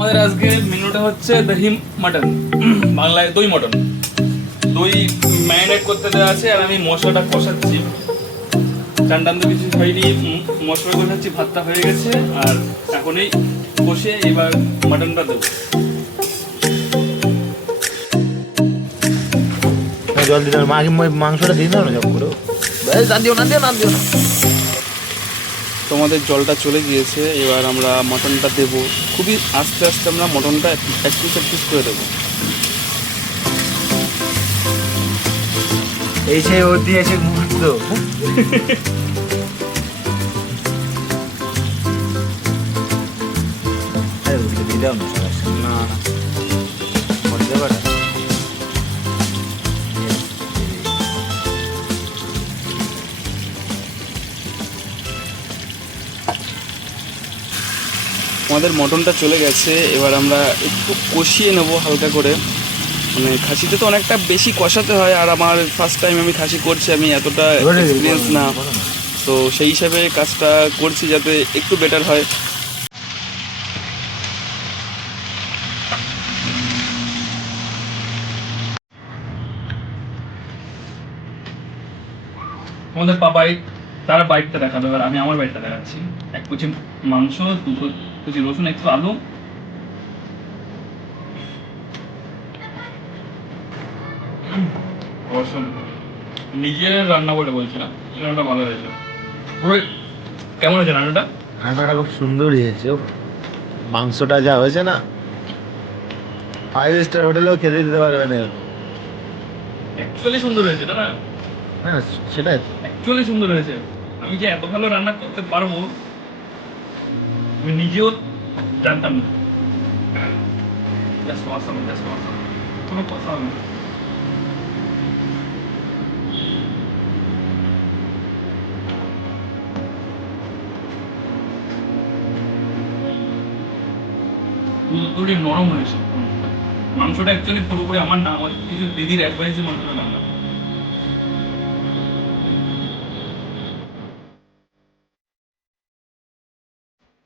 আমাদের আজকে মেনুটা হচ্ছে দহি মাটন, বাংলায় দই মটন। দই ম্যারিনেট করতে দেওয়া আছে আর আমি মশলাটা কষাচ্ছি। চান টান তো কিছু হয়নি, মশলা কষাচ্ছি, ভাতটা হয়ে গেছে আর এখনই কষে এবার মাটনটা দেবো। জল দিতে হবে, মাংসটা দিয়ে দাও না সব করে। না দিও না দিও না দিও না। তোমাদের জলটা চলে গিয়েছে, এবার আমরা মটনটা দেব। খুবই আস্তে আস্তে আমরা মটনটা এক পিস করে দেবো। এই সেই ঐতিহাসিক মুহূর্ত। দিয়ে দাও না না করতে পারে। আমাদের মটনটা চলে গেছে, এবার আমরা একটু কষিয়ে নেবো হালকা করে। মানে খাসিতে তো অনেকটা বেশি কষাতে হয়, আর আমার ফার্স্ট টাইম আমি খাসি করছি, আমি এতটা এক্সপিরিয়েন্স না, তো সেই হিসাবে কাজটা করছি যাতে একটু বেটার হয়। আমাদের পাপাই তার বাইকটা দেখাবে, এবার আমি আমার বাইকটা দেখাচ্ছি। এক কুচি মাংস, দুটো কুচি রসুন, একটু আলু। অবশ্য নিজের রান্না বলে বলছিলাম, রান্নাটা ভালো হয়েছে। কেমন হয়েছে রান্নাটা? রান্নাটা খুব সুন্দর হয়েছে। মাংসটা যা হয়েছে না, 5 স্টার হোটেলেও খেতে দিতে পারবে না। অ্যাকচুয়ালি সুন্দর হয়েছে না? হ্যাঁ সেটাই। অ্যাকচুয়ালি সুন্দর হয়েছে। আমি যে এত ভালো রান্না করতে পারবো আমি নিজেও জানতাম না। জাস্ট অসাম, জাস্ট অসাম, কোনো কথা হবে না। পুরোপুরি নরম হয়েছে মাংসটা। অ্যাকচুয়ালি পুরোপুরি আমার না, আমার কিছু দিদির অ্যাডভাইসে মাংসটা রান্না।